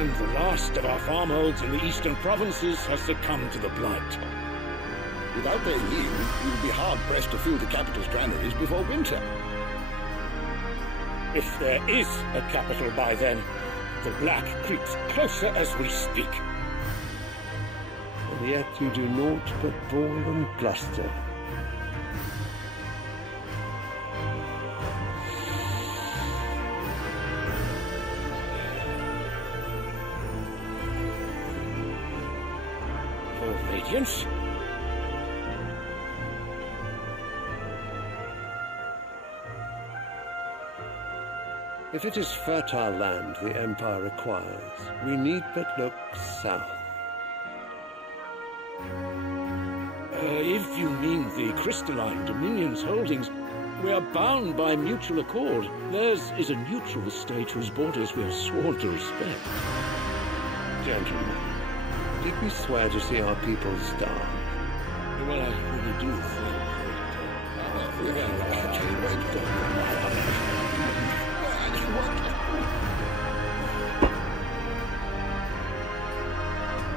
And the last of our farmholds in the eastern provinces has succumbed to the blight. Without their yield, we will be hard-pressed to fill the capital's granaries before winter. If there is a capital by then, the Black creeps closer as we speak. And yet you do naught but bawl and bluster. Your Radiance? If it is fertile land the Empire requires, we need but look south. If you mean the crystalline Dominion's holdings, we are bound by mutual accord. Theirs is a neutral state whose borders we have sworn to respect. Gentlemen, did we swear to see our people starve? Well, I really do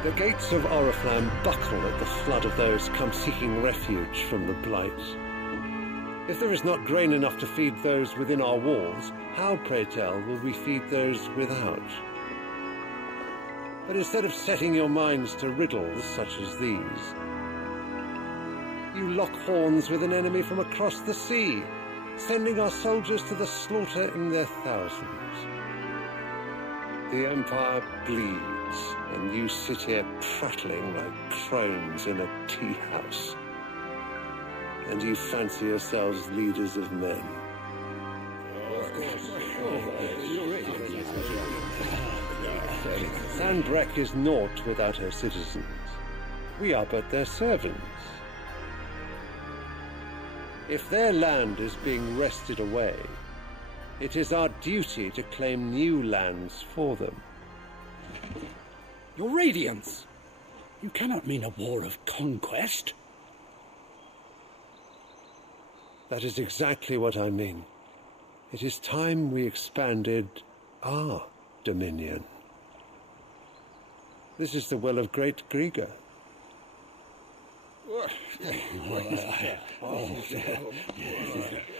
The gates of Oriflamme buckle at the flood of those come seeking refuge from the blight. If there is not grain enough to feed those within our walls, how, pray tell, will we feed those without? But instead of setting your minds to riddles such as these, you lock horns with an enemy from across the sea, sending our soldiers to the slaughter in their thousands. The Empire bleeds, and you sit here prattling like crones in a tea-house. And you fancy yourselves leaders of men. Sandbreck is naught without her citizens. We are but their servants. If their land is being wrested away, it is our duty to claim new lands for them. Your Radiance! You cannot mean a war of conquest. That is exactly what I mean. It is time we expanded our dominion. This is the will of great Grieger.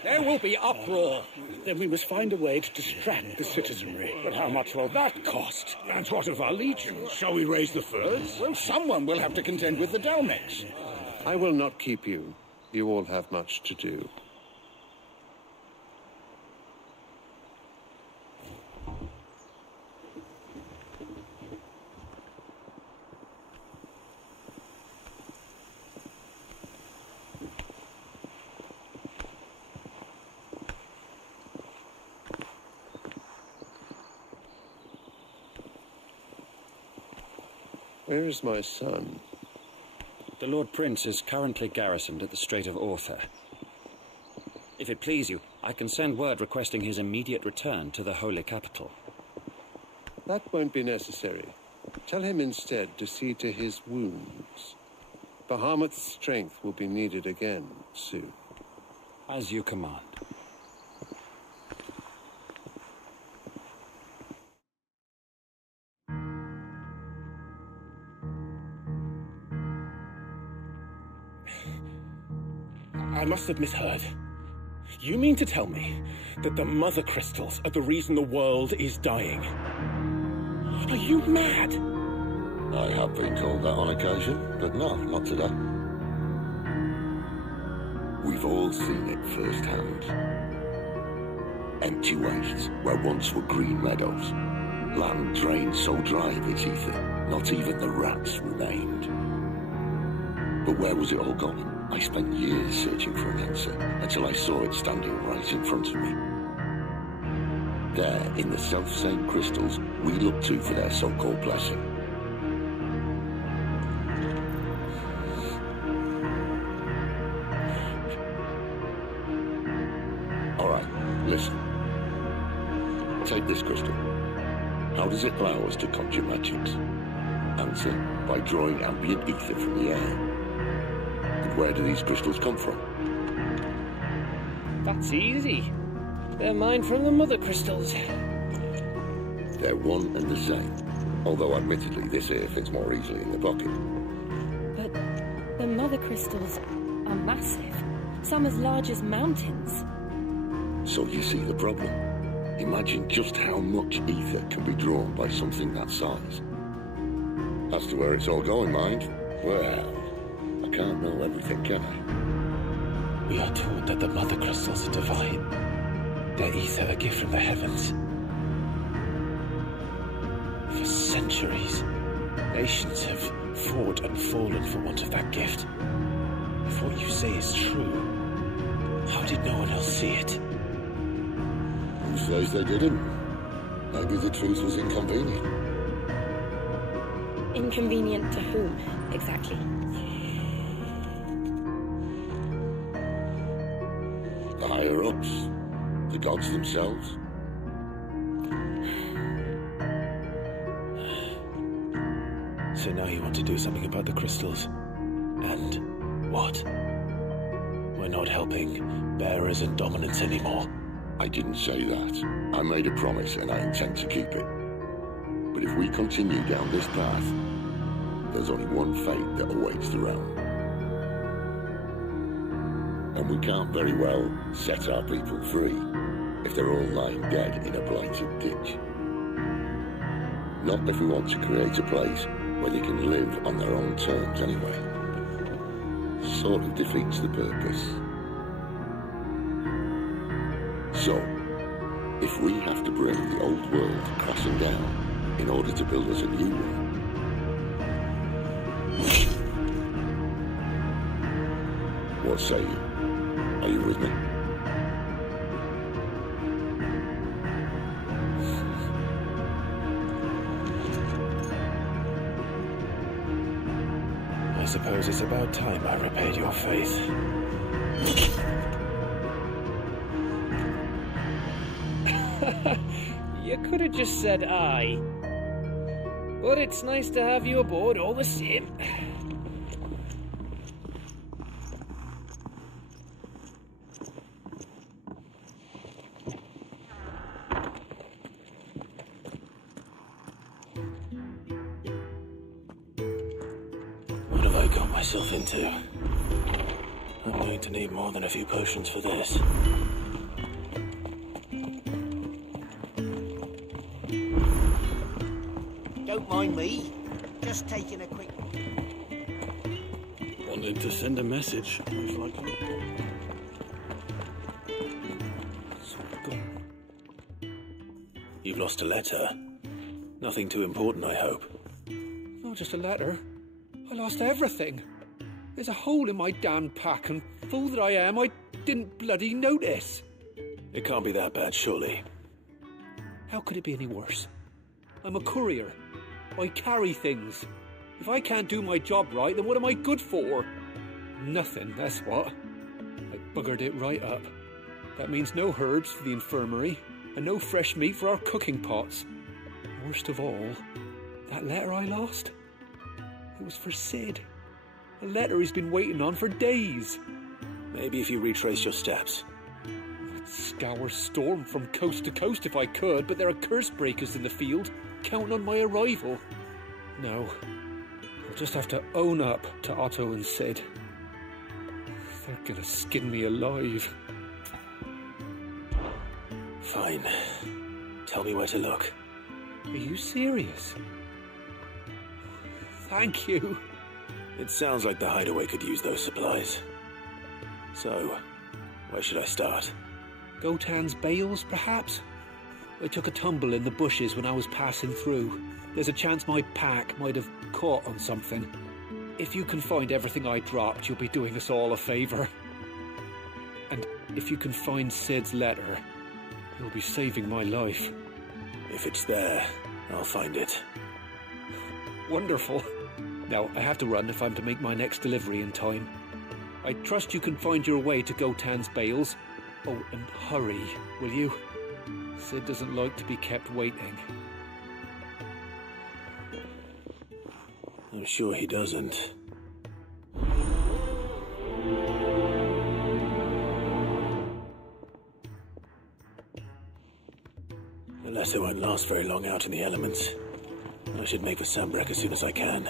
There will be uproar. Then we must find a way to distract the citizenry. But how much will that cost? And what of our legions? Shall we raise the furs? Well, someone will have to contend with the Dalmex. I will not keep you. You all have much to do. Where is my son? The Lord Prince is currently garrisoned at the Strait of Arthur. If it please you, I can send word requesting his immediate return to the Holy Capital. That won't be necessary. Tell him instead to see to his wounds. Bahamut's strength will be needed again soon. As you command. I must have misheard. You mean to tell me that the mother crystals are the reason the world is dying? Are you mad? I have been told that on occasion, but no, not today. We've all seen it firsthand. Empty wastes where once were green meadows. Land drained so dry of its ether, not even the rats remained. But where was it all going? I spent years searching for an answer, until I saw it standing right in front of me. There, in the self-same crystals, we look to for their so-called blessing. All right, listen. Take this crystal. How does it allow us to conjure magics? Answer, by drawing ambient ether from the air. Where do these crystals come from? That's easy. They're mined from the mother crystals. They're one and the same. Although, admittedly, this here fits more easily in the pocket. But the mother crystals are massive. Some as large as mountains. So you see the problem. Imagine just how much ether can be drawn by something that size. As to where it's all going, mind, well, I can't know everything, can I? We are taught that the mother crystals are divine. Their ether a gift from the heavens. For centuries, nations have fought and fallen for want of that gift. If what you say is true, how did no one else see it? Who says they didn't? Maybe the truth was inconvenient. Inconvenient to whom, exactly? The higher-ups, the gods themselves. So now you want to do something about the crystals. And what? We're not helping bearers and dominants anymore. I didn't say that. I made a promise and I intend to keep it. But if we continue down this path, there's only one fate that awaits the realm. And we can't very well set our people free if they're all lying dead in a blighted ditch. Not if we want to create a place where they can live on their own terms anyway. Sort of defeats the purpose. So, if we have to bring the old world crashing down in order to build us a new one, what say you? Are you with me? I suppose it's about time I repaid your faith. You could have just said aye. But it's nice to have you aboard all the same. What have I got myself into? I'm going to need more than a few potions for this. Don't mind me. Just taking a quick... Wanted to send a message, most likely. You've lost a letter. Nothing too important, I hope. Not just a letter. I lost everything. There's a hole in my damn pack, and fool that I am, I didn't bloody notice. It can't be that bad, surely. How could it be any worse? I'm a courier. I carry things. If I can't do my job right, then what am I good for? Nothing, that's what. I buggered it right up. That means no herbs for the infirmary, and no fresh meat for our cooking pots. Worst of all, that letter I lost, it was for Sid. A letter he's been waiting on for days. Maybe if you retrace your steps. I'd scour Storm from coast to coast if I could, but there are curse breakers in the field, counting on my arrival. No, I'll just have to own up to Otto and Sid. They're gonna skin me alive. Fine. Tell me where to look. Are you serious? Thank you. It sounds like the hideaway could use those supplies. So, where should I start? Gotan's bales, perhaps? I took a tumble in the bushes when I was passing through. There's a chance my pack might have caught on something. If you can find everything I dropped, you'll be doing us all a favour. And if you can find Sid's letter, you'll be saving my life. If it's there, I'll find it. Wonderful. Now, I have to run if I'm to make my next delivery in time. I trust you can find your way to Gotan's bales. Oh, and hurry, will you? Sid doesn't like to be kept waiting. I'm sure he doesn't. The letter won't last very long out in the elements. I should make for Sambrek as soon as I can.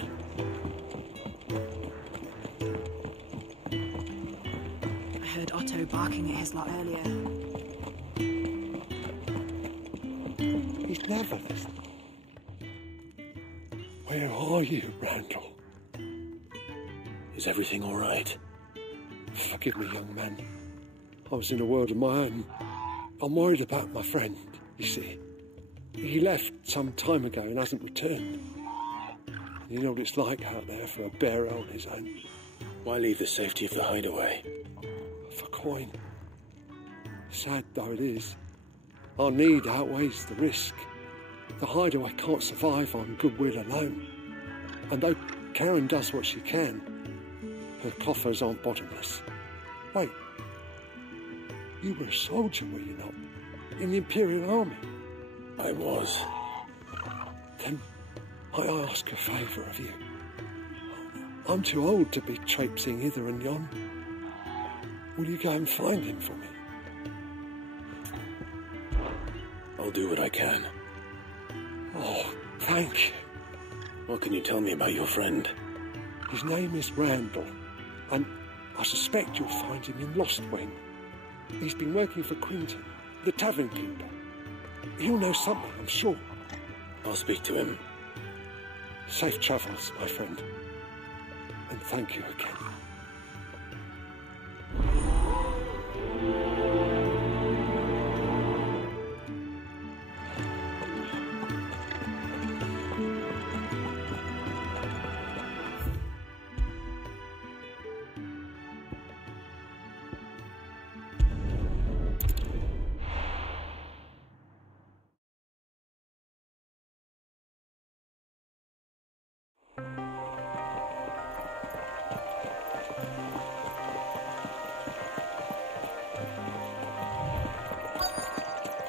I heard Otto barking at his lot earlier. He's never listened. Where are you, Randall? Is everything all right? Forgive me, young man. I was in a world of my own. I'm worried about my friend, you see. He left some time ago and hasn't returned. You know what it's like out there for a bearer on his own. Why leave the safety of the hideaway? For coin. Sad though it is, our need outweighs the risk. The hideaway can't survive on goodwill alone. And though Karen does what she can, her coffers aren't bottomless. Wait, you were a soldier, were you not? In the Imperial Army? I was. Then might I ask a favour of you? I'm too old to be traipsing hither and yon. Will you go and find him for me? I'll do what I can. Oh, thank you. What can you tell me about your friend? His name is Randall, and I suspect you'll find him in Lost Wing. He's been working for Quinton, the tavern keeper. He'll know something, I'm sure. I'll speak to him. Safe travels, my friend. And thank you again.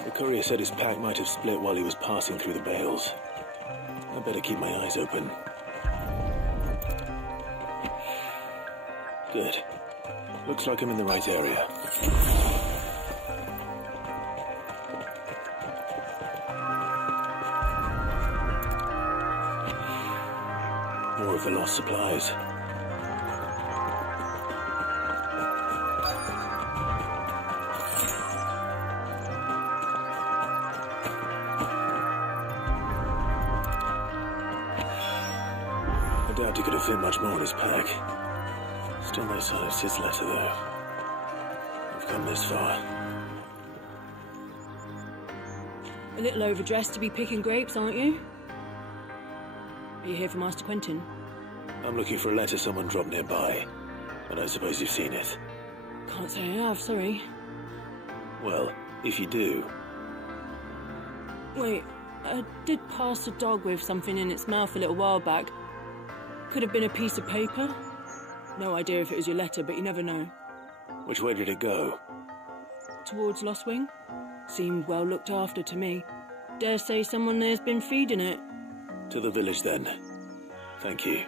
The courier said his pack might have split while he was passing through the bales. I better keep my eyes open. Good. Looks like I'm in the right area. More of the lost supplies. I doubt he could have fit much more in his pack. Still no sign of Sid's letter, though. I've come this far. A little overdressed to be picking grapes, aren't you? Are you here for Master Quentin? I'm looking for a letter someone dropped nearby. I don't suppose you've seen it. Can't say I have, sorry. Well, if you do... Wait, I did pass a dog with something in its mouth a little while back. Could have been a piece of paper. No idea if it was your letter, but you never know. Which way did it go? Towards Lost Wing? Seemed well looked after to me. Dare say someone there's been feeding it. To the village, then. Thank you.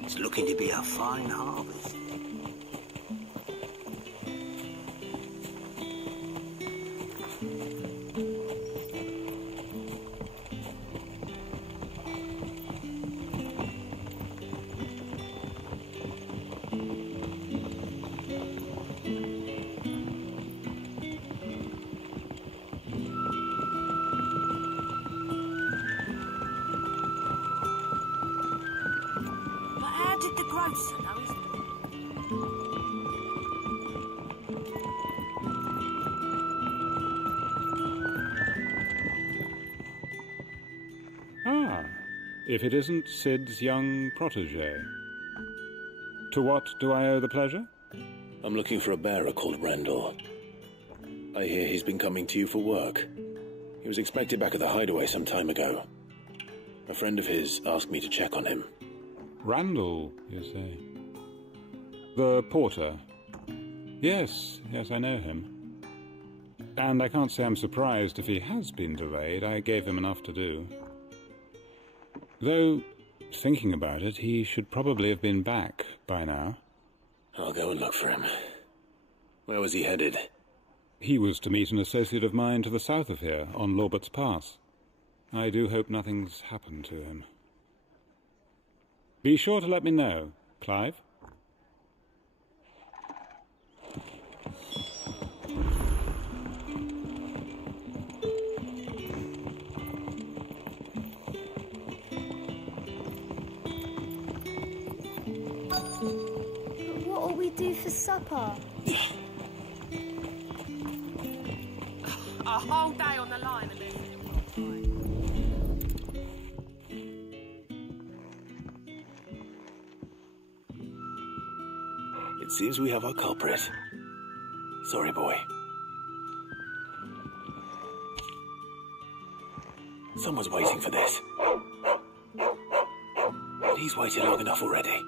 It's looking to be a fine harvest. Did the grocer know his... Ah, if it isn't Sid's young protege. To what do I owe the pleasure? I'm looking for a bearer called Randall. I hear he's been coming to you for work. He was expected back at the hideaway some time ago. A friend of his asked me to check on him. Randall, you say? The porter? Yes, I know him. And I can't say I'm surprised if he has been delayed. I gave him enough to do. Though, thinking about it, he should probably have been back by now. I'll go and look for him. Where was he headed? He was to meet an associate of mine to the south of here, on Lorbert's Pass. I do hope nothing's happened to him. Be sure to let me know, Clive. What'll we do for supper? A whole day on the line and then... It seems we have our culprit. Sorry, boy. Someone's waiting for this. He's waited long enough already.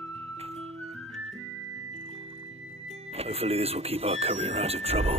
Hopefully this will keep our career out of trouble.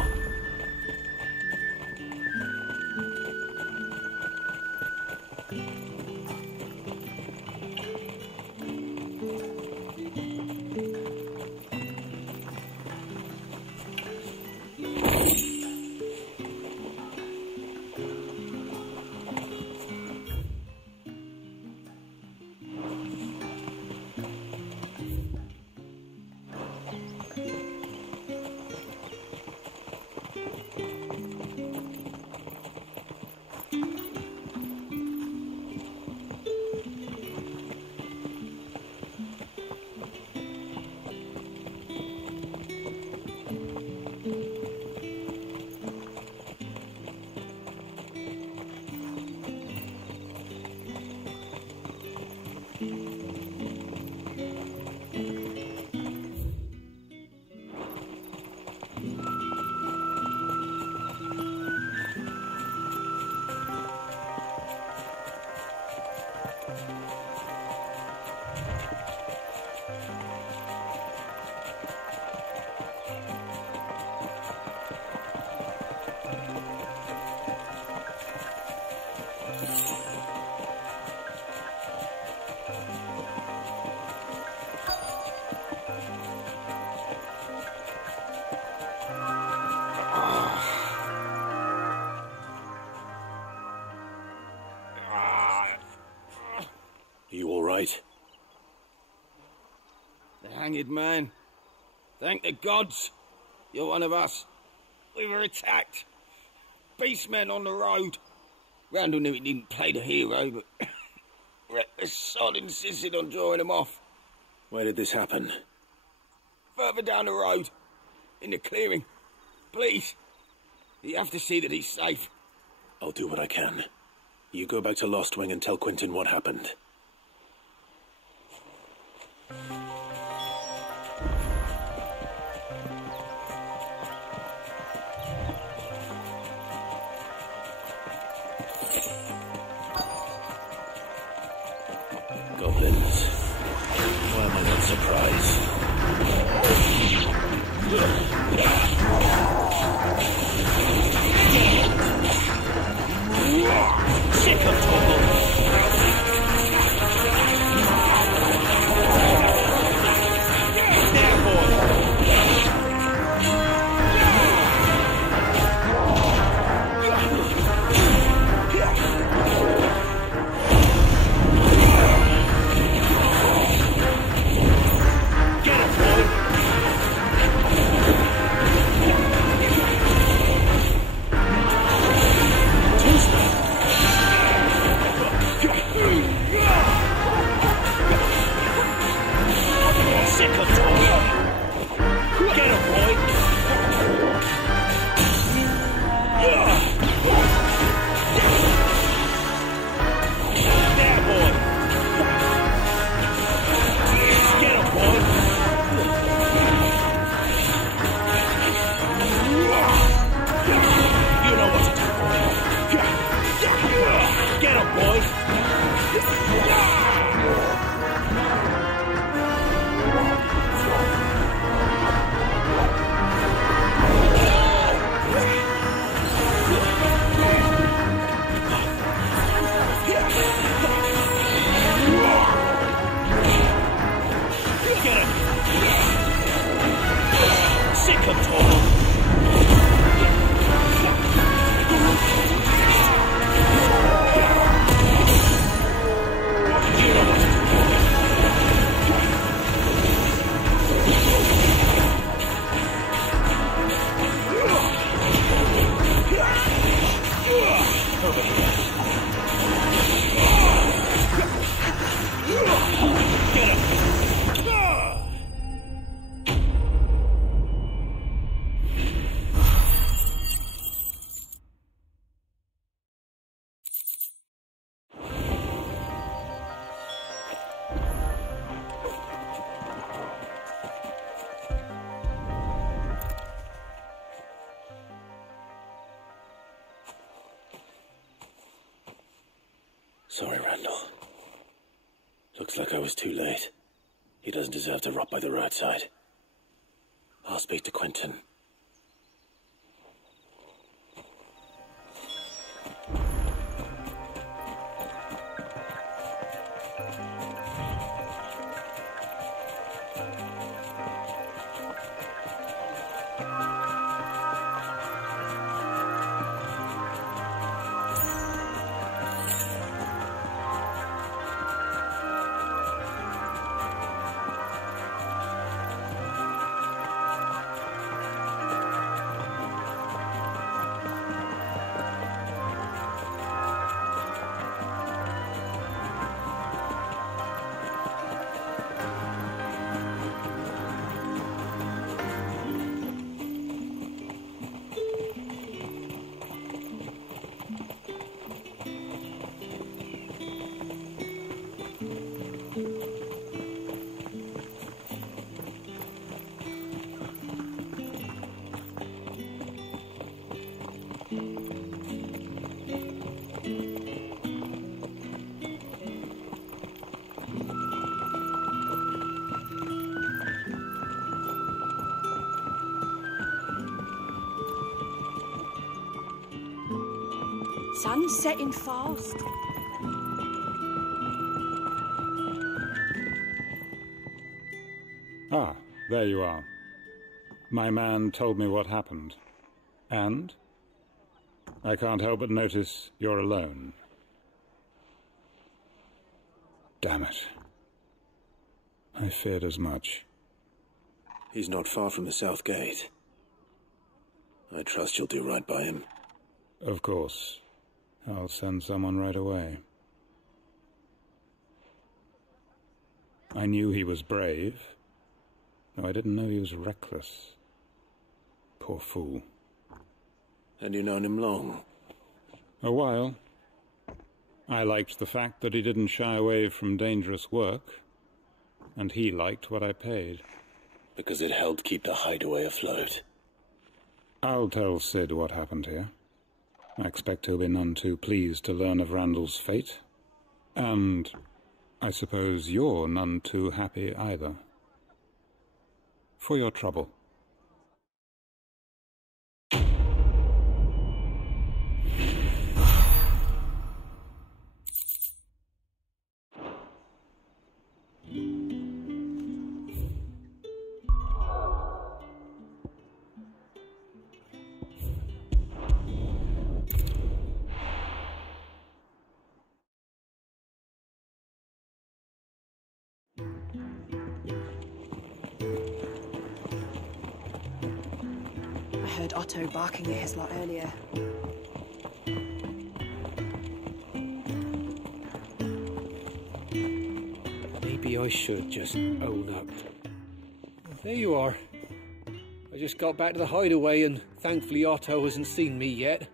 The hanged man. Thank the gods. You're one of us. We were attacked. Beastmen on the road. Randall knew he didn't play the hero, but the sod insisted on drawing him off. Where did this happen? Further down the road. In the clearing. Please. You have to see that he's safe. I'll do what I can. You go back to Lost Wing and tell Quentin what happened. Goblins. Why am I not surprised? Sick of trouble. Sorry, Randall. Looks like I was too late. He doesn't deserve to rot by the roadside. I'll speak to Quentin. Sun's setting fast. Ah, there you are. My man told me what happened. And? I can't help but notice you're alone. Damn it. I feared as much. He's not far from the south gate. I trust you'll do right by him. Of course. I'll send someone right away. I knew he was brave, though I didn't know he was reckless. Poor fool. And you've known him long? A while. I liked the fact that he didn't shy away from dangerous work, and he liked what I paid. Because it helped keep the hideaway afloat. I'll tell Sid what happened here. I expect he'll be none too pleased to learn of Randall's fate. And I suppose you're none too happy either. For your trouble. I heard Otto barking at his lot earlier. Maybe I should just own up. There you are. I just got back to the hideaway and thankfully Otto hasn't seen me yet.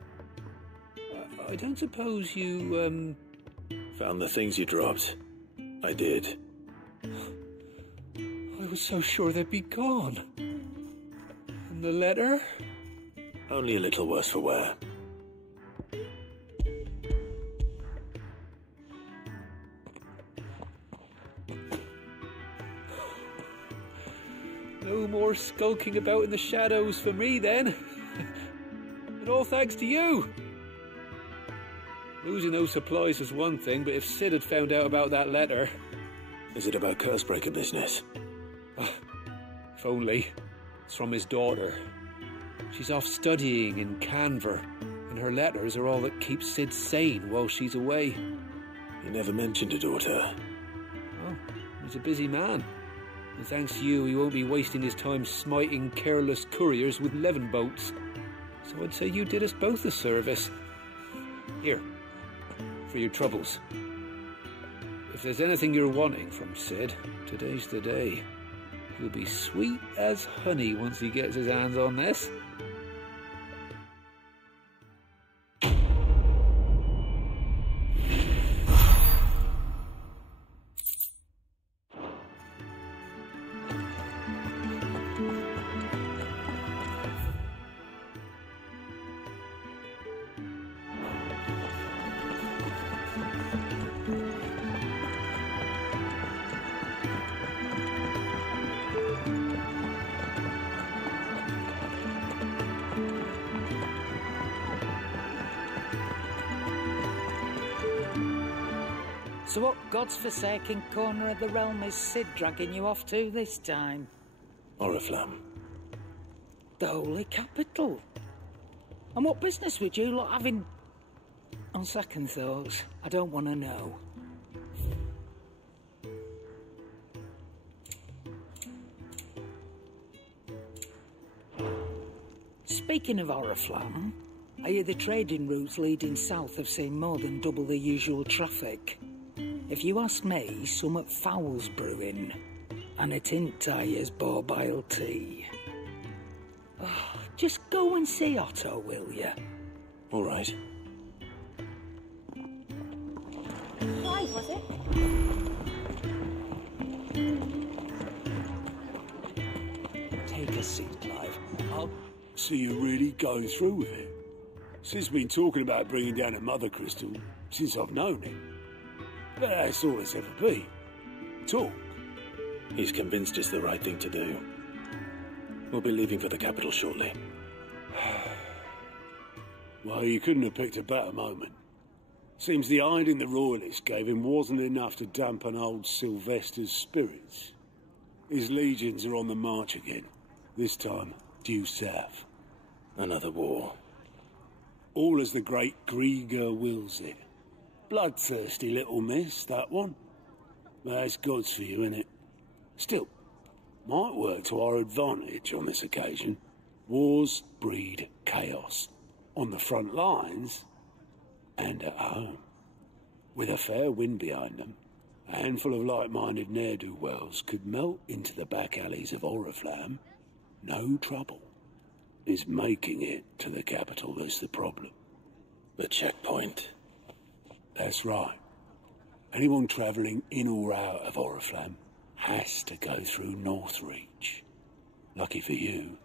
I don't suppose you, Found the things you dropped. I did. I was so sure they'd be gone. And the letter? Only a little worse for wear. No more skulking about in the shadows for me, then. And all thanks to you. Losing those supplies was one thing, but if Sid had found out about that letter... Is it about Cursebreaker business? If only. It's from his daughter. She's off studying in Canver, and her letters are all that keeps Sid sane while she's away. He never mentioned a daughter. Oh, he's a busy man. And thanks to you, he won't be wasting his time smiting careless couriers with levin boats. So I'd say you did us both a service. Here, for your troubles. If there's anything you're wanting from Sid, today's the day. He'll be sweet as honey once he gets his hands on this. So what god's-forsaken corner of the realm is Sid dragging you off to this time? Oriflamme. The Holy Capital. And what business would you lot having... On second thoughts, I don't want to know. Speaking of Oriflamme, I hear the trading routes leading south have seen more than double the usual traffic. If you ask me, summat foul's brewing, and it ain't Tyre's borbile tea. Oh, just go and see Otto, will you? All right. Why was it? Take a seat, Clive. So you really go through with it? Sid's been talking about bringing down a mother crystal since I've known him. But that's all it's ever been. Talk. He's convinced it's the right thing to do. We'll be leaving for the capital shortly. Well, you couldn't have picked a better moment. Seems the hiding the royalists gave him wasn't enough to dampen old Sylvester's spirits. His legions are on the march again. This time, due south. Another war. All as the great Grieger wills it. Bloodthirsty little miss, that one. But that's God's for you, innit? Still, might work to our advantage on this occasion. Wars breed chaos. On the front lines, and at home. With a fair wind behind them, a handful of like-minded ne'er-do-wells could melt into the back alleys of Oriflamme. No trouble. It's making it to the capital that's the problem. The checkpoint. That's right. Anyone travelling in or out of Oriflamme has to go through Northreach. Lucky for you,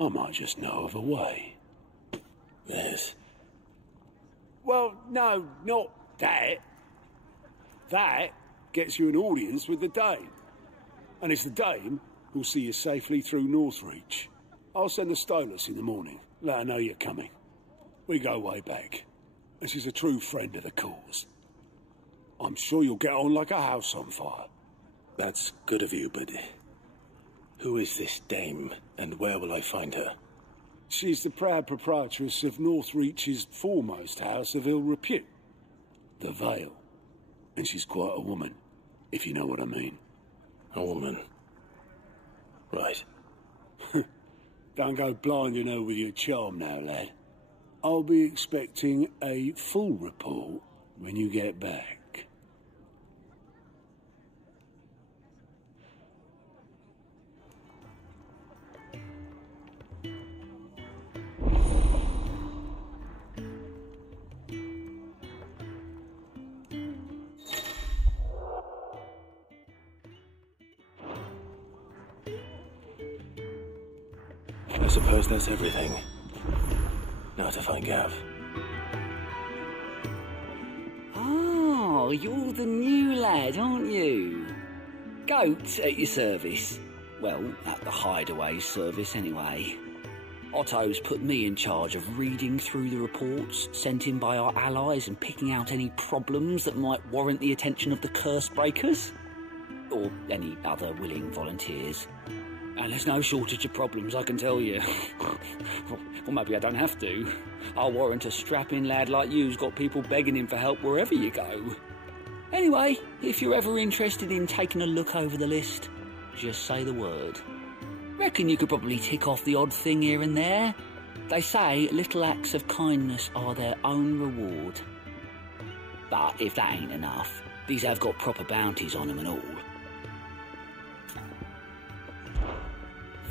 I might just know of a way. Yes. Well, no, not that. That gets you an audience with the Dame. And it's the Dame who'll see you safely through Northreach. I'll send the Stolas in the morning. Let her know you're coming. We go way back. And she's a true friend of the cause. I'm sure you'll get on like a house on fire. That's good of you, but... who is this Dame, and where will I find her? She's the proud proprietress of Northreach's foremost house of ill repute. The Vale. And she's quite a woman, if you know what I mean. A woman. Right. Don't go blinding her with your charm now, lad. I'll be expecting a full report when you get back. I suppose that's everything. Now to find Gav. Oh, you're the new lad, aren't you? Goat at your service. Well, at the hideaway service anyway. Otto's put me in charge of reading through the reports sent in by our allies and picking out any problems that might warrant the attention of the curse breakers. Or any other willing volunteers. And there's no shortage of problems, I can tell you. Or maybe I don't have to. I'll warrant a strapping lad like you's got people begging him for help wherever you go. Anyway, if you're ever interested in taking a look over the list, just say the word. Reckon you could probably tick off the odd thing here and there. They say little acts of kindness are their own reward. But if that ain't enough, these have got proper bounties on them and all.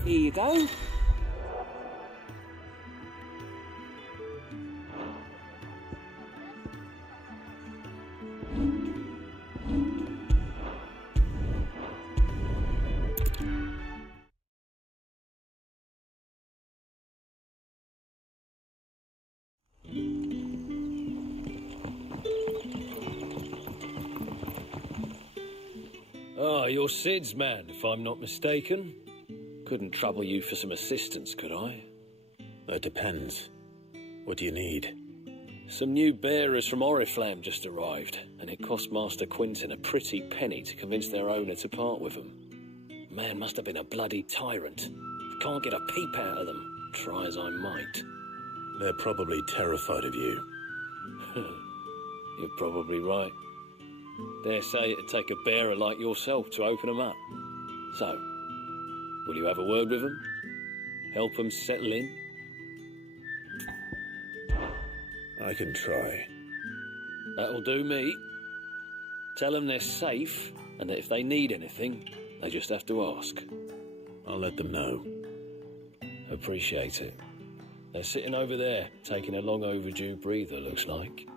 Here you go. Ah, you're Sid's man, if I'm not mistaken. Couldn't trouble you for some assistance, could I? That depends. What do you need? Some new bearers from Oriflamme just arrived, and it cost Master Quinton a pretty penny to convince their owner to part with them. Man must have been a bloody tyrant. Can't get a peep out of them, try as I might. They're probably terrified of you. You're probably right. Dare say it'd take a bearer like yourself to open them up. So, will you have a word with them? Help them settle in? I can try. That'll do me. Tell them they're safe, and that if they need anything, they just have to ask. I'll let them know. Appreciate it. They're sitting over there, taking a long overdue breather, looks like.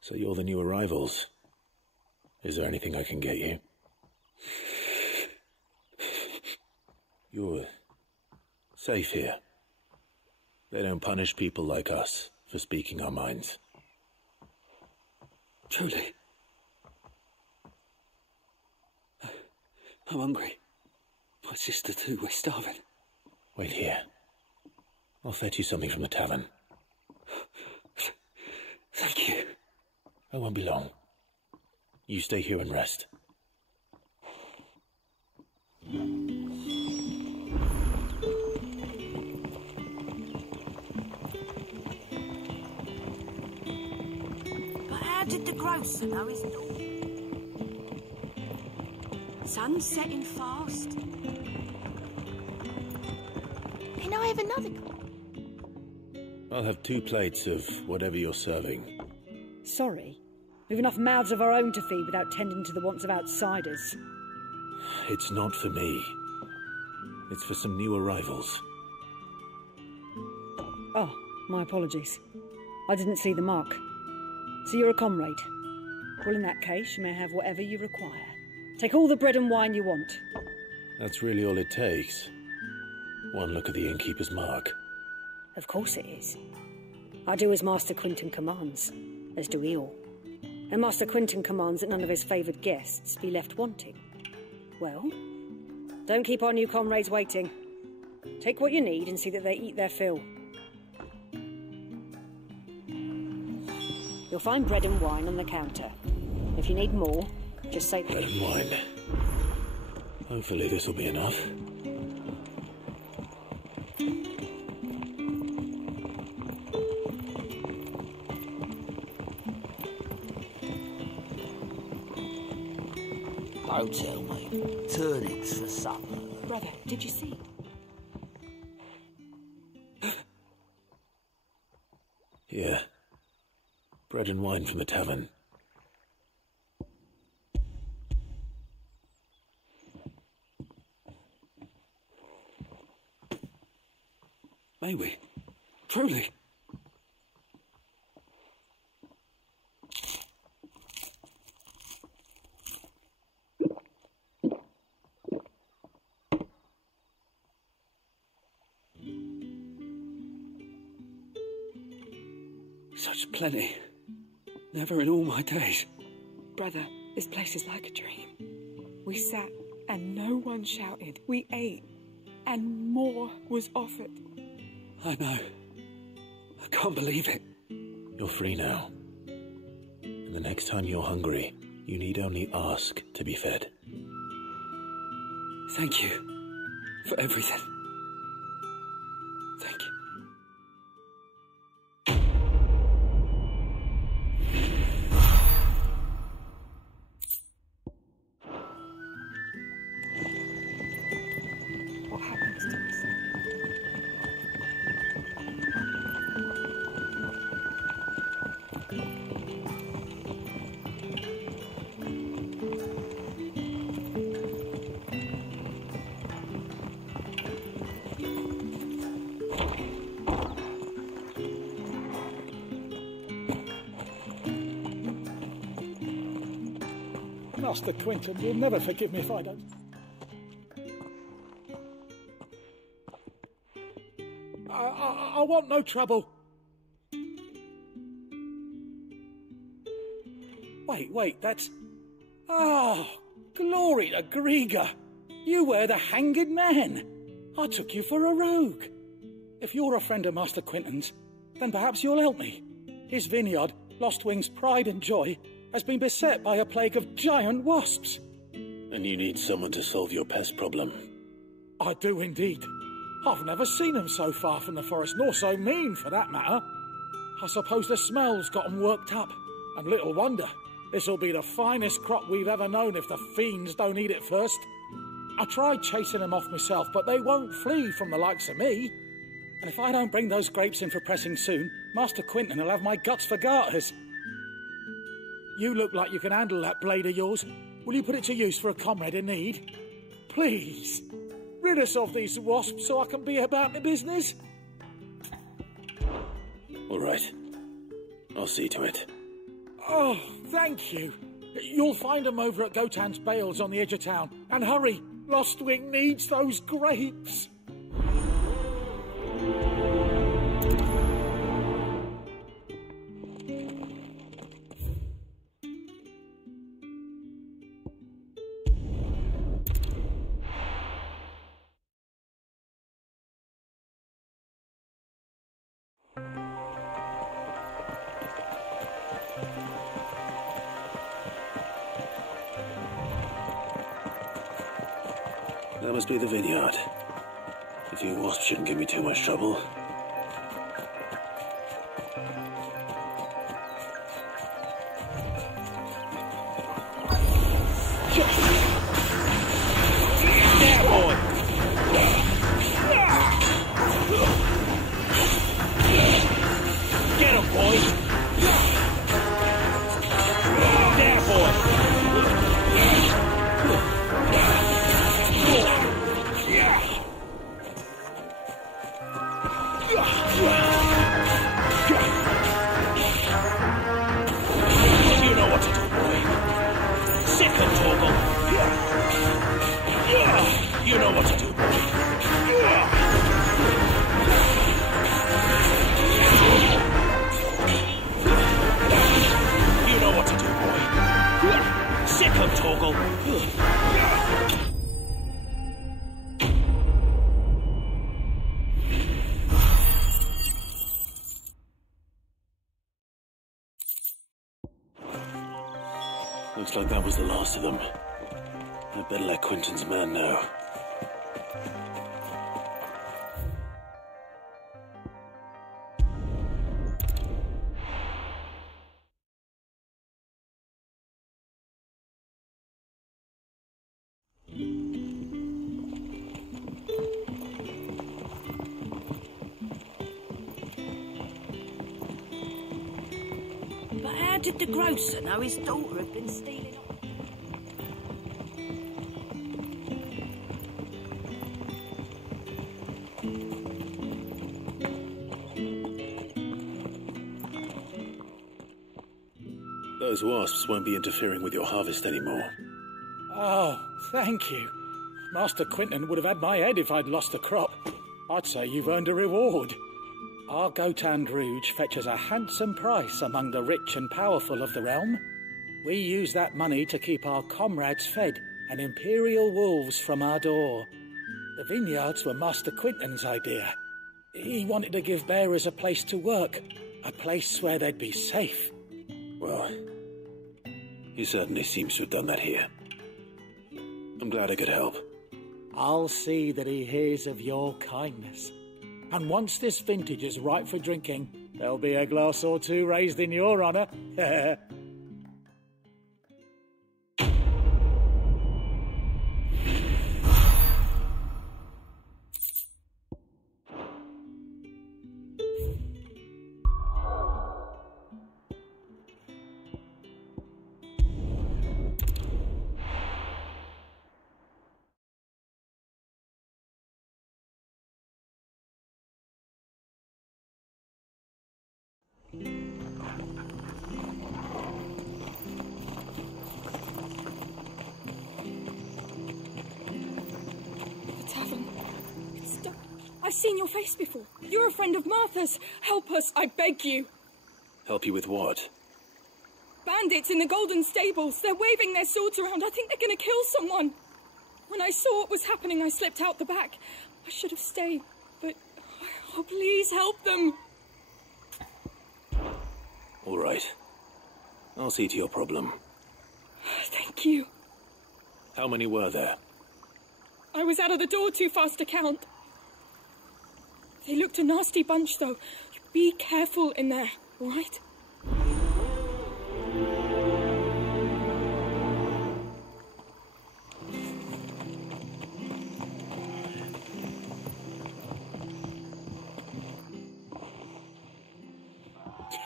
So you're the new arrivals. Is there anything I can get you? You're safe here. They don't punish people like us for speaking our minds. Truly. I'm hungry. My sister too, we're starving. Wait here. I'll fetch you something from the tavern. Thank you. I won't be long. You stay here and rest. But how did the grocer know his door? Sun's setting fast. Can I have another cup? I'll have 2 plates of whatever you're serving. Sorry. We've enough mouths of our own to feed without tending to the wants of outsiders. It's not for me. It's for some new arrivals. Oh, my apologies. I didn't see the mark. So you're a comrade. Well, in that case, you may have whatever you require. Take all the bread and wine you want. That's really all it takes. One look at the innkeeper's mark. Of course it is. I do as Master Quinton commands, as do we all. And Master Quinton commands that none of his favoured guests be left wanting. Well, don't keep our new comrades waiting. Take what you need and see that they eat their fill. You'll find bread and wine on the counter. If you need more, just say... Bread and wine. Hopefully this will be enough. Don't tell me. Turnips for supper. Brother, did you see? Here. Bread and wine from the tavern. May we? Truly? Such plenty. Never in all my days. Brother, this place is like a dream. We sat and no one shouted. We ate and more was offered. I know. I can't believe it. You're free now. And the next time you're hungry, you need only ask to be fed. Thank you for everything. Thank you. What happens to us? Master Quinton will never forgive me if I don't. I want no trouble. Wait, that's... Oh, glory to Grieger! You were the hanged man! I took you for a rogue. If you're a friend of Master Quinton's, then perhaps you'll help me. His vineyard, Lostwing's pride and joy, has been beset by a plague of giant wasps. And you need someone to solve your pest problem. I do indeed. I've never seen them so far from the forest, nor so mean, for that matter. I suppose the smell's got them worked up. And little wonder. This'll be the finest crop we've ever known if the fiends don't eat it first. I tried chasing them off myself, but they won't flee from the likes of me. And if I don't bring those grapes in for pressing soon, Master Quinton will have my guts for garters. You look like you can handle that blade of yours. Will you put it to use for a comrade in need? Please, rid us of these wasps so I can be about the business. All right. I'll see to it. Oh, thank you. You'll find them over at Gotan's Bales on the edge of town. And hurry, Lostwing needs those grapes. That must be the vineyard. A few wasps shouldn't give me too much trouble. Looks like that was the last of them. I'd better let Quinton's man know. But how did the grocer know his daughter had been stealing? Those wasps won't be interfering with your harvest anymore. Oh, thank you. Master Quinton would have had my head if I'd lost the crop. I'd say you've earned a reward. Our Gotan Rouge fetches a handsome price among the rich and powerful of the realm. We use that money to keep our comrades fed and imperial wolves from our door. The vineyards were Master Quinton's idea. He wanted to give bearers a place to work, a place where they'd be safe. Well, he certainly seems to have done that here. I'm glad I could help. I'll see that he hears of your kindness. And once this vintage is ripe for drinking, there'll be a glass or two raised in your honour. I've seen your face before. You're a friend of Martha's. Help us, I beg you. Help you with what? Bandits in the Golden Stables. They're waving their swords around. I think they're going to kill someone. When I saw what was happening, I slipped out the back. I should have stayed, but... Oh, please help them. All right. I'll see to your problem. Thank you. How many were there? I was out of the door too fast to count. They looked a nasty bunch, though. Be careful in there, all right?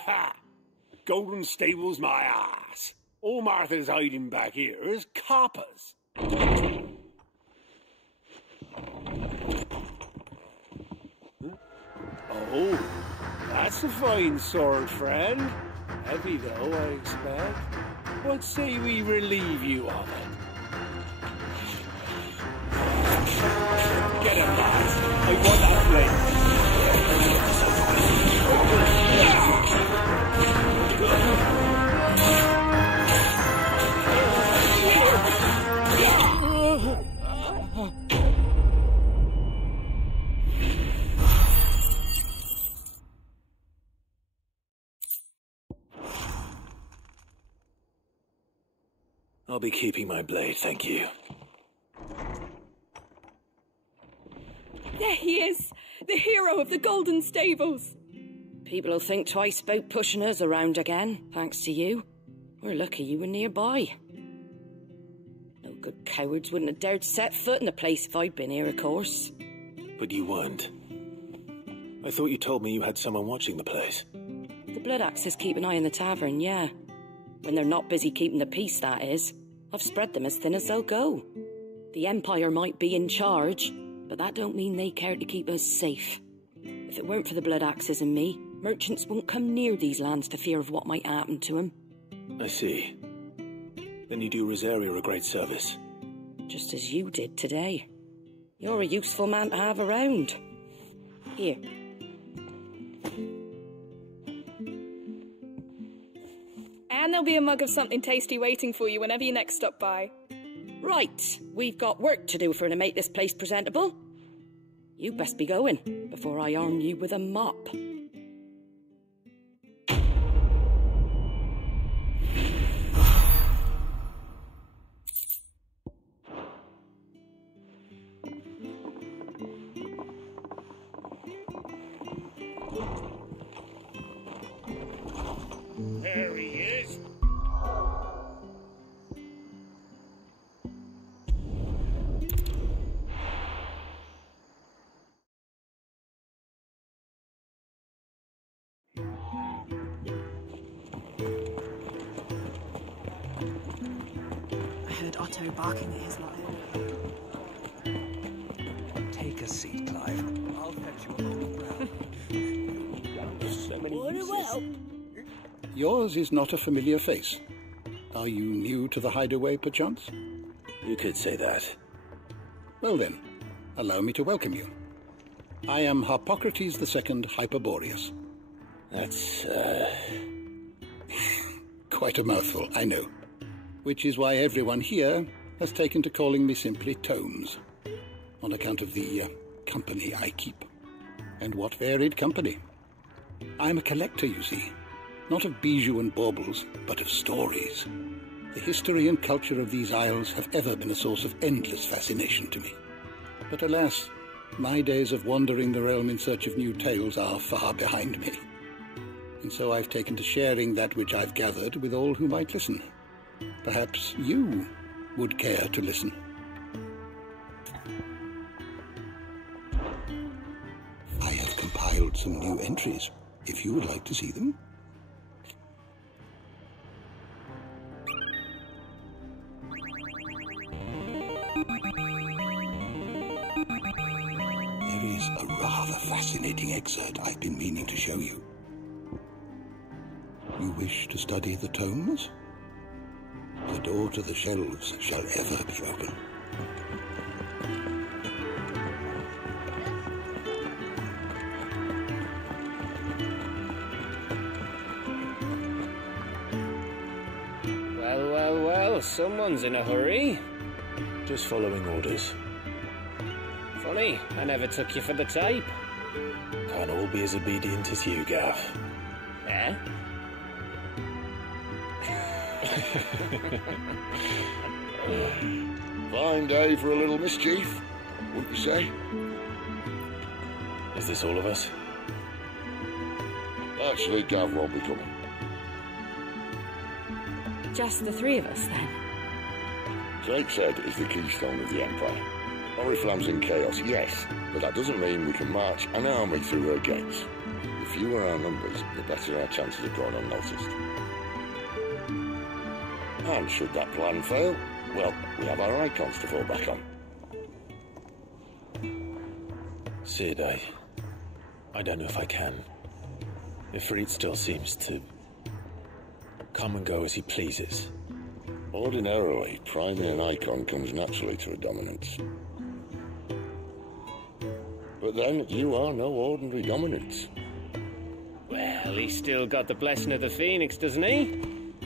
Ha! Golden Stables, my ass. All Martha's hiding back here is coppers. Oh, that's a fine sword, friend. Heavy, though, I expect. What say we relieve you of it? Get him, lads. I want that blade. I'll be keeping my blade, thank you. There he is, the hero of the Golden Stables. People will think twice about pushing us around again, thanks to you. We're lucky you were nearby. No good cowards wouldn't have dared set foot in the place if I'd been here, of course. But you weren't. I thought you told me you had someone watching the place. The Blood Axes keep an eye on the tavern, yeah. When they're not busy keeping the peace, that is. I've spread them as thin as they'll go. The Empire might be in charge, but that don't mean they care to keep us safe. If it weren't for the Blood Axes and me, merchants wouldn't come near these lands for fear of what might happen to them. I see. Then you do Rosaria a great service. Just as you did today. You're a useful man to have around. Here. And there'll be a mug of something tasty waiting for you whenever you next stop by. Right, we've got work to do for to make this place presentable. You best be going, before I arm you with a mop. There he is. I heard Otto barking at his lot earlier. Take a seat, Clive. I'll fetch you along the ground. So many well. Yours is not a familiar face. Are you new to the hideaway, perchance? You could say that. Well then, allow me to welcome you. I am Harpocrates II Hyperboreus. That's, Quite a mouthful, I know. Which is why everyone here has taken to calling me simply Tomes, on account of the company I keep. And what varied company. I'm a collector, you see. Not of bijou and baubles, but of stories. The history and culture of these isles have ever been a source of endless fascination to me. But alas, my days of wandering the realm in search of new tales are far behind me. And so I've taken to sharing that which I've gathered with all who might listen. Perhaps you would care to listen. I have compiled some new entries, if you would like to see them. There is a rather fascinating excerpt I've been meaning to show you. You wish to study the tomes? The door to the shelves shall ever be open. Well, someone's in a hurry. Just following orders. Funny, I never took you for the type. Can't all be as obedient as you, Gav. Eh? Fine day for a little mischief, wouldn't you say? Is this all of us? Actually, Gav won't be coming. Just the three of us, then? Drake's Head is the keystone of the Empire. Oriflamme's in chaos, yes, but that doesn't mean we can march an army through her gates. The fewer our numbers, the better our chances of going unnoticed. And should that plan fail, well, we have our icons to fall back on. Sid, I don't know if I can. Ifrit still seems to come and go as he pleases. Ordinarily, priming an icon comes naturally to a dominance. But then, you are no ordinary dominance. Well, he's still got the blessing of the Phoenix, doesn't he?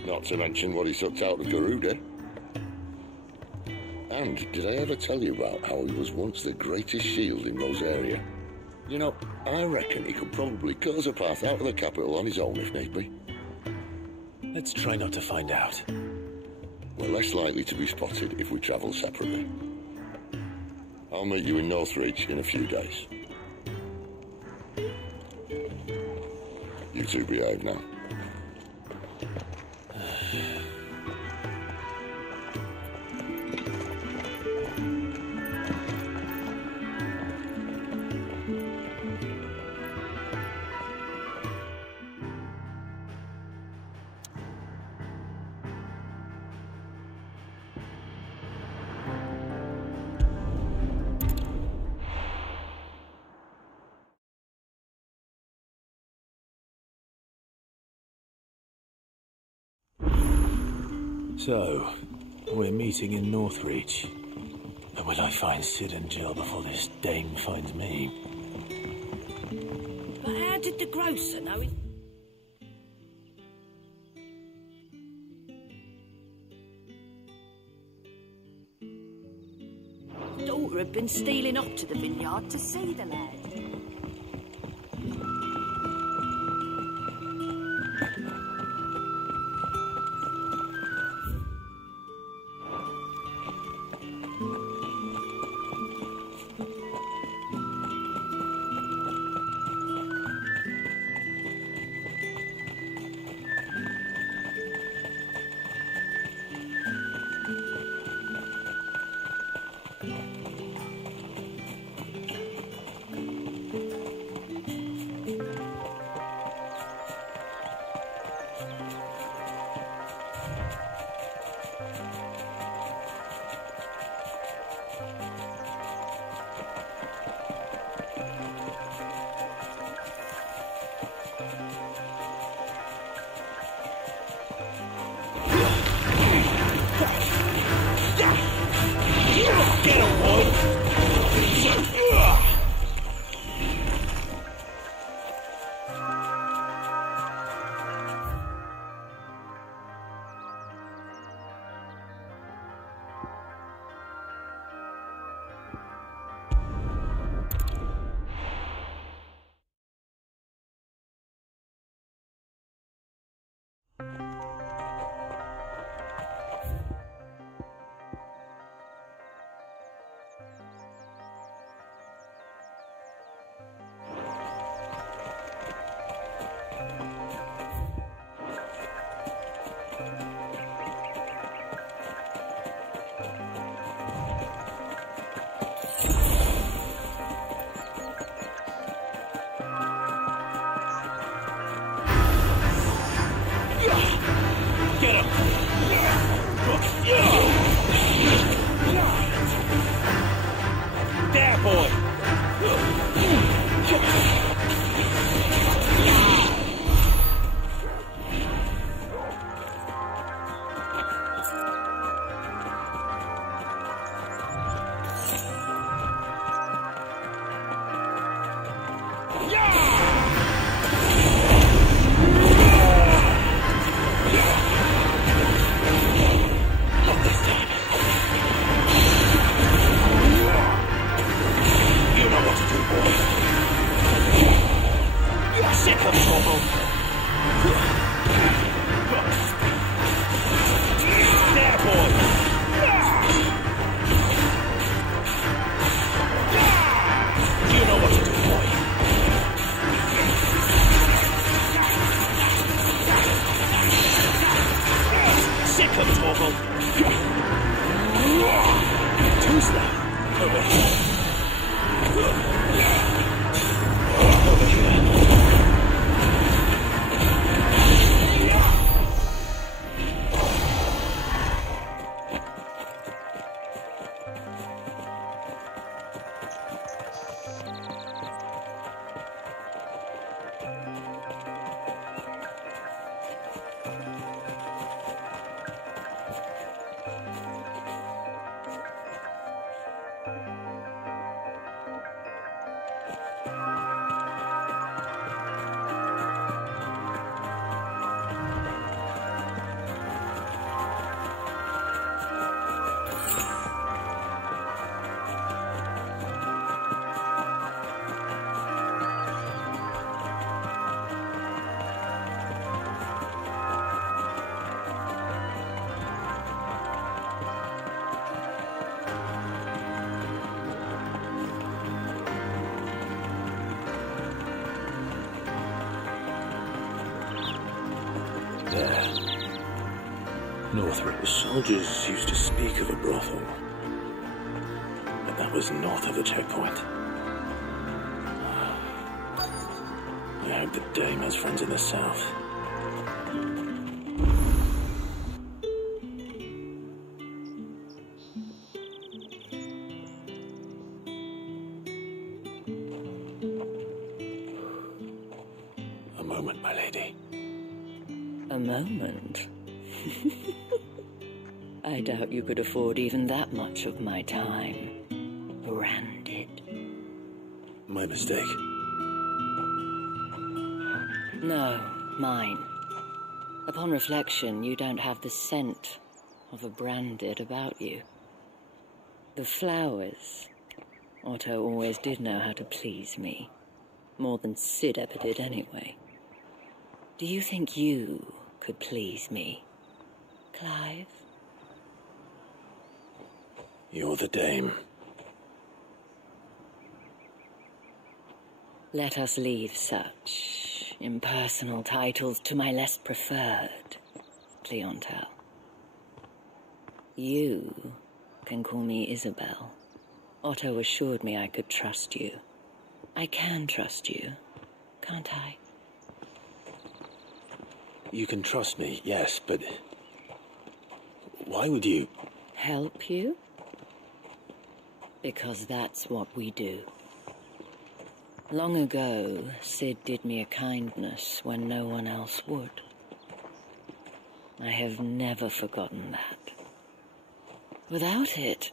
Not to mention what he sucked out of Garuda. And did I ever tell you about how he was once the greatest shield in Rosaria? You know, I reckon he could probably cut us a path out of the capital on his own if need be. Let's try not to find out. We're less likely to be spotted if we travel separately. I'll meet you in Northreach in a few days. You two behave now. So, we're meeting in Northreach. But will I find Sid and Jill before this dame finds me? But how did the grocer know it? His daughter had been stealing up to the vineyard to see the lad. Get him, boy! Get him! There, boy! Sick of trouble. There, boy. You know what to do, boy. Sick of trouble. Too slow. Over here. Over here. There. Northrop. The soldiers used to speak of a brothel. But that was north of the checkpoint. I hope the dame has friends in the south. A moment, my lady. A moment? I doubt you could afford even that much of my time. Branded. My mistake. No, mine. Upon reflection, you don't have the scent of a branded about you. The flowers. Otto always did know how to please me. More than Sid ever did anyway. Do you think you could please me, Clive? You're the dame. Let us leave such impersonal titles to my less preferred clientele. You can call me Isabel. Otto assured me I could trust you. I can trust you, can't I? You can trust me, yes, but why would you? Help you? Because that's what we do. Long ago, Sid did me a kindness when no one else would. I have never forgotten that. Without it,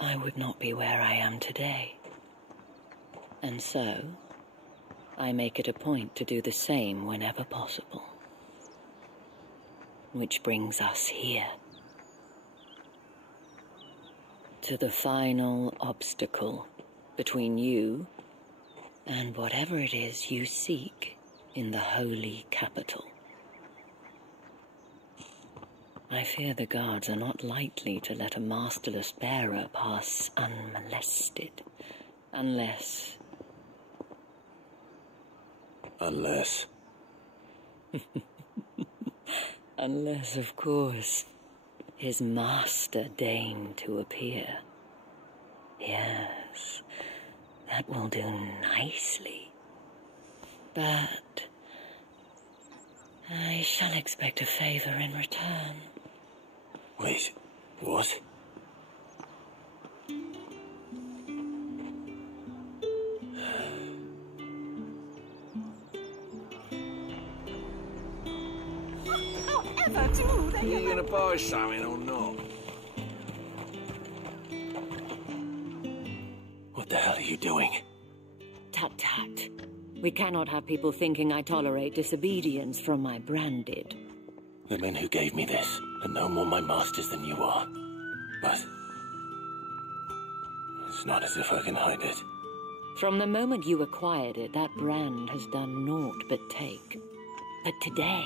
I would not be where I am today. And so, I make it a point to do the same whenever possible. Which brings us here. To the final obstacle between you and whatever it is you seek in the holy capital. I fear the guards are not likely to let a masterless bearer pass unmolested, unless... Unless... Unless, of course, his master deigned to appear. Yes, that will do nicely. But I shall expect a favor in return. Wait, what? Are you gonna buy something or not? What the hell are you doing? Tut tut. We cannot have people thinking I tolerate disobedience from my branded. The men who gave me this are no more my masters than you are. But it's not as if I can hide it. From the moment you acquired it, that brand has done naught but take. But today,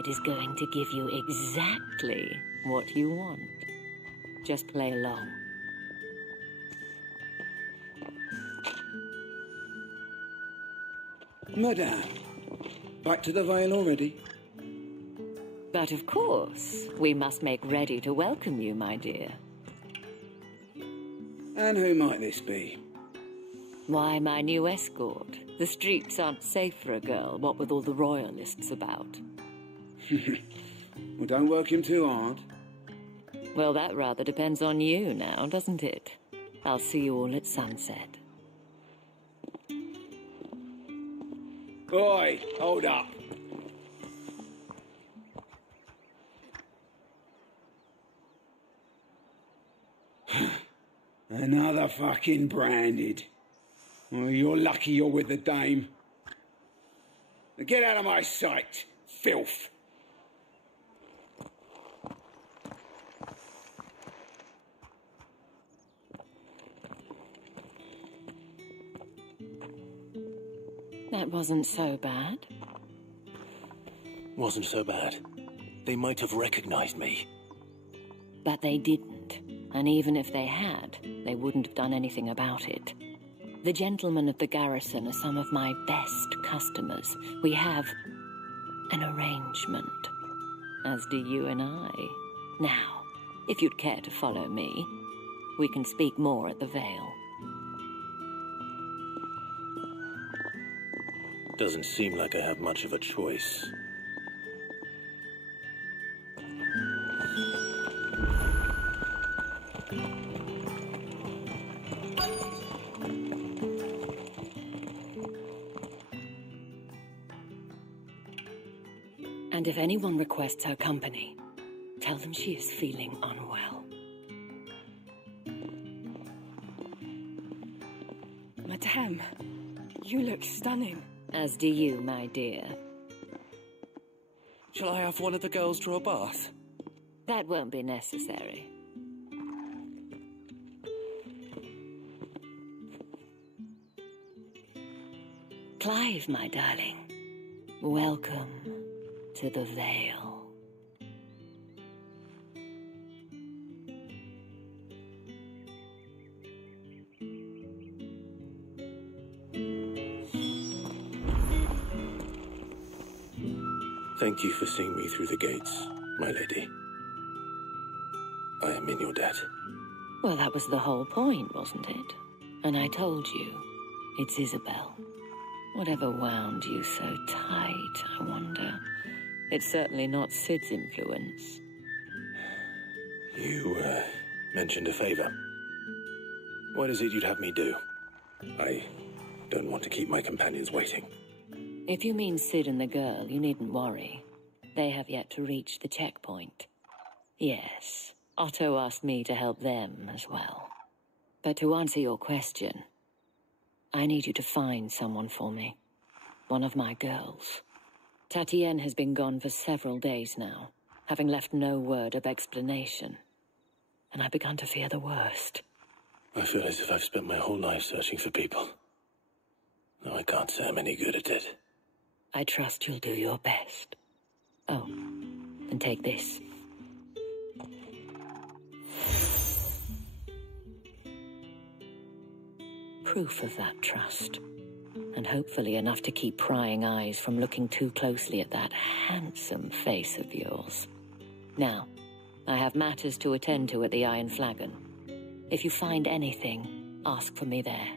it is going to give you exactly what you want. Just play along. Madame, back to the Vale already? But of course, we must make ready to welcome you, my dear. And who might this be? Why, my new escort. The streets aren't safe for a girl, what with all the royalists about. Well, don't work him too hard. Well, that rather depends on you now, doesn't it? I'll see you all at sunset. Oi, hold up. Another fucking branded. Well, you're lucky you're with the dame. Now get out of my sight, filth. That wasn't so bad. Wasn't so bad. They might have recognized me. But they didn't. And even if they had, they wouldn't have done anything about it. The gentlemen of the garrison are some of my best customers. We have an arrangement, as do you and I. Now, if you'd care to follow me, we can speak more at the Vale. Doesn't seem like I have much of a choice. And if anyone requests her company, tell them she is feeling unwell. Madame, you look stunning. As do you, my dear. Shall I have one of the girls draw a bath? That won't be necessary. Clive, my darling, welcome to the Vale. Thank you for seeing me through the gates, my lady. I am in your debt. Well, that was the whole point, wasn't it? And I told you, it's Isabel. Whatever wound you so tight, I wonder. It's certainly not Sid's influence. You, mentioned a favor. What is it you'd have me do? I don't want to keep my companions waiting. If you mean Sid and the girl, you needn't worry. They have yet to reach the checkpoint. Yes, Otto asked me to help them as well. But to answer your question, I need you to find someone for me. One of my girls. Tatienne has been gone for several days now, having left no word of explanation. And I've begun to fear the worst. I feel as if I've spent my whole life searching for people. No, I can't say I'm any good at it. I trust you'll do your best. Oh, and take this. Proof of that trust. And hopefully enough to keep prying eyes from looking too closely at that handsome face of yours. Now, I have matters to attend to at the Iron Flagon. If you find anything, ask for me there.